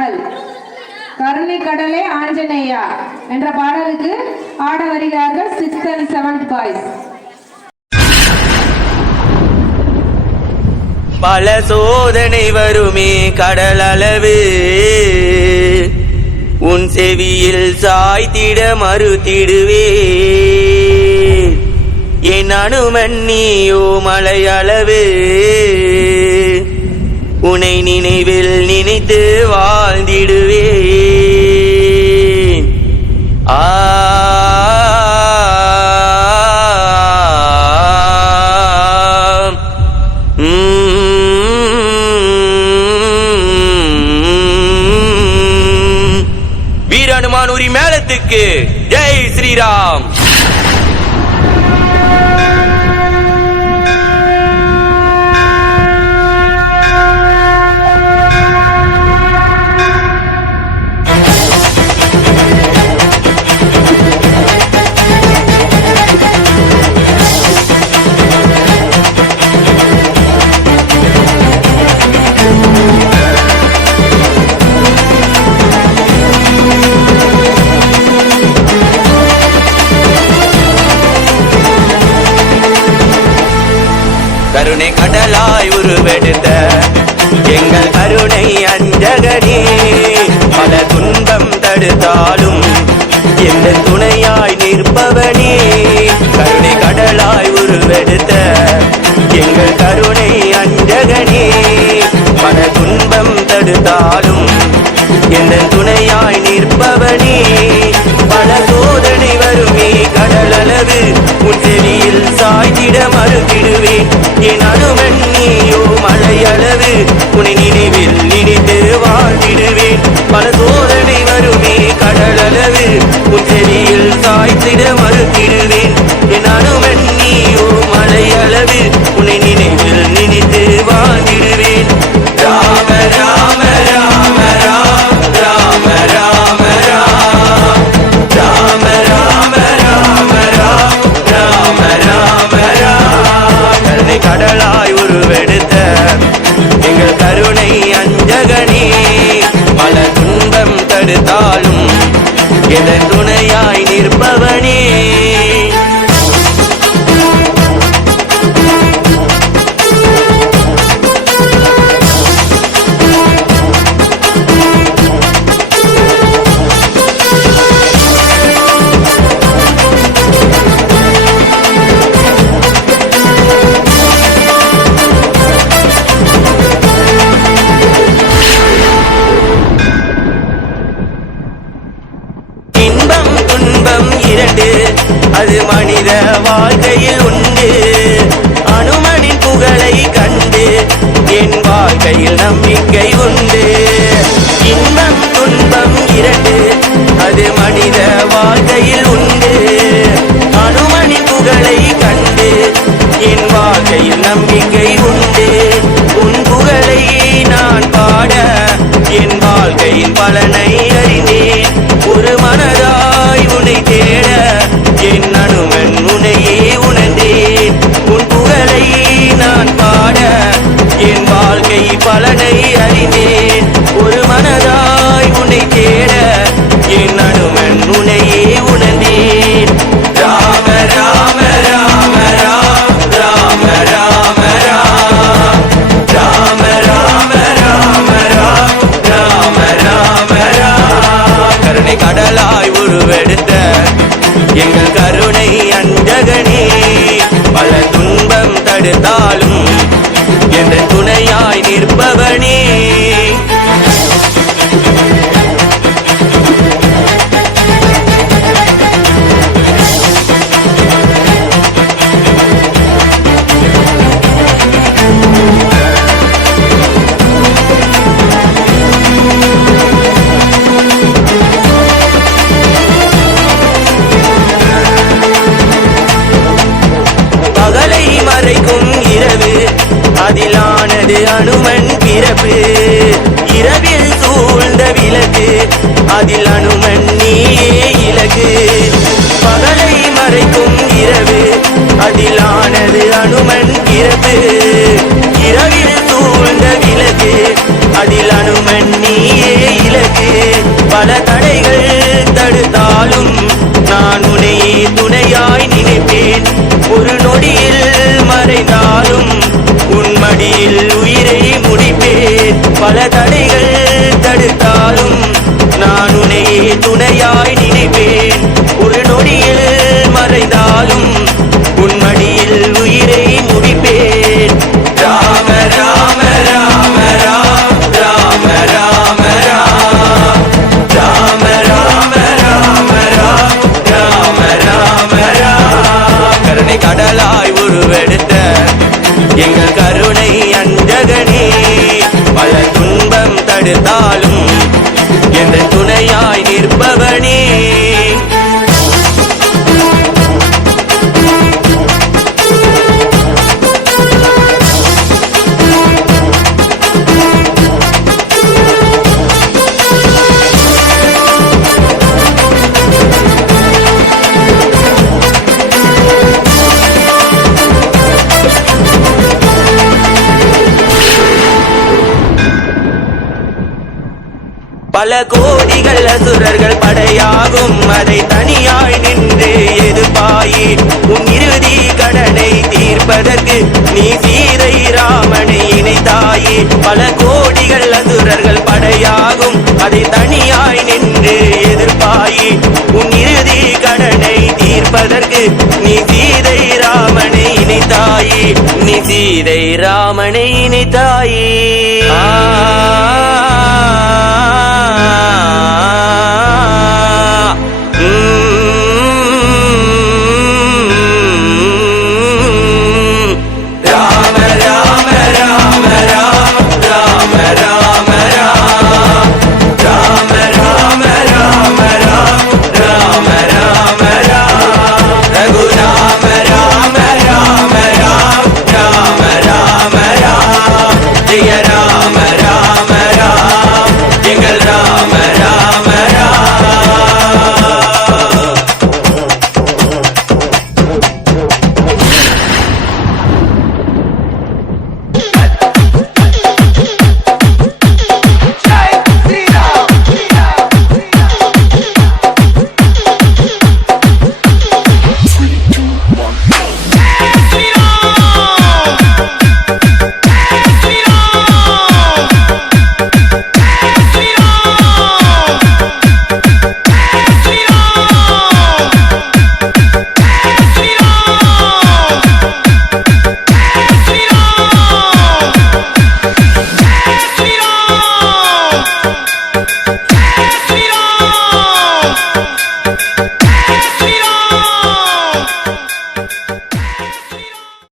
பாடல் கருணை கடலே ஆஞ்சநேயா என்ற பாடலுக்கு ஆட வருகிறார்கள் 6th and 7th பாய்ஸ். பல சோதனை வருமே கடல் அளவு உன் செவியில் சாய்த்திட மறுத்திடுவே என் அனுமன் நீயோ மலை அளவு உனை நினைவில் நினைத்து வாழ்ந்திடுவே ஆ வீரனுமானூரி மேளத்துக்கு ஜெய் ஸ்ரீராம். கருணை கடலாய் உருவெடுத்த எங்கள் கருணை அஞ்சகனே பல துன்பம் தடுத்தாலும் எந்த துணையாய் நிற்பவனே கருணை கடலாய் உருவெடுத்த எங்கள் கருணை அஞ்சகனே பல துன்பம் தடுத்தாலும் எந்த துணையாய் நிற்பவனே பல சோதனை வருமே கடல் அளவு உன் செவியில் சாய்த்திட மறுத்திடுவேன் என் அனுமன் நீயோ மலை அளவு உன்னை நினைவில் நினைத்து வாழ்த்திடுவேன் பல சோதனை வருமே கடல் அளவு உன் செவியில் சாய்த்திட மறுத்திடுவேன் என் அனுமன் நீயோ மலை அளவு உன்னை நினைவில் நினைத்து வாழ்த்திடுவேன் ராம ராம ராம ராம ராம ராம ராம ராம ராம ராம ராம ராம கருணை கடலாய் உருவெடுத்த எங்கள் கருணை அஞ்சகனே பல துன்பம் தடுத்தாலும் எதன் துணையாய் நிற்பவனே இன்பம் துன்பம் இரண்டு அது மனித வாழ்க்கையில் உண்டு அனுமனின் புகழை கண்டு என் வாழ்க்கையில் நம்பிக்கை உண்டு இன்பம் துன்பம் இரண்டு அது மனித வாழ்க்கையில் உண்டு அனுமனின் புகழை கண்டு என் வாழ்க்கையில் நம்பிக்கை உண்டு உன் புகழை நான் பாட என் வாழ்க்கையின் பலனை அறிந்தேன் ஒரு மனதாய் உன்னை தேட என் அனுமன் உன்னையே உணர்ந்தேன் உன் புகழை நான் பாட என் வாழ்க்கை பலனை அறிந்தேன் ஒரு மனதாய் உன்னை தேட என் அனுமன் உன்னையே உணர்ந்தேன் ராம ராம ராம ராம ராம ராம ராம ராம ராம ராம ராம ராம கருணை கடலாய் உருவெடுத்த எங்கள் கருணை அஞ்சகனே பல துன்பம் தடுத்தாலும் எந்த துணையாய் நிற்பவனே பகலை மறைக்கும் நாளும் எந்த துணையாய் நிற்பவனே. பல கோடிகள் அசுரர்கள் படையாகும், அதை தனியாய் நின்று எதிர்ப்பாயே. உன் இறுதி கடனை தீர்ப்பதற்கு நீ சீதை ராமனை இணைத்தாயே. பல கோடிகள் அசுரர்கள் படையாகும், அதை தனியாய் நின்று எதிர்ப்பாயே. உன் இறுதி கடனை தீர்ப்பதற்கு நீ சீதை ராமனை இணைத்தாயே. நீ சீதை ராமனை இணைத்தாயே.